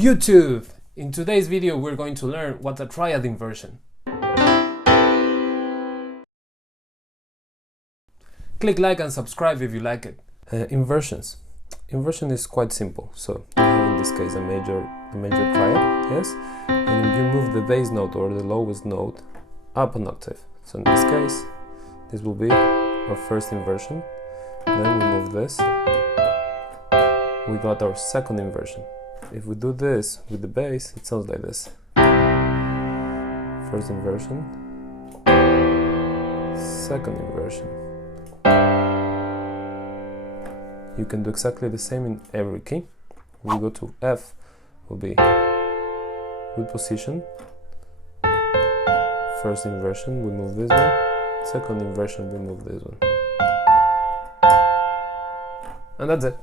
YouTube! In today's video we're going to learn what's a triad inversion. Click like and subscribe if you like it. Inversions. Inversion is quite simple. So you have in this case a major triad, yes? And you move the bass note or the lowest note up an octave. So in this case, this will be our first inversion. Then we move this. We got our second inversion. If we do this with the bass, it sounds like this. First inversion, second inversion. You can do exactly the same in every key. We go to F, will be root position. First inversion, we move this one. Second inversion, we move this one. And that's it.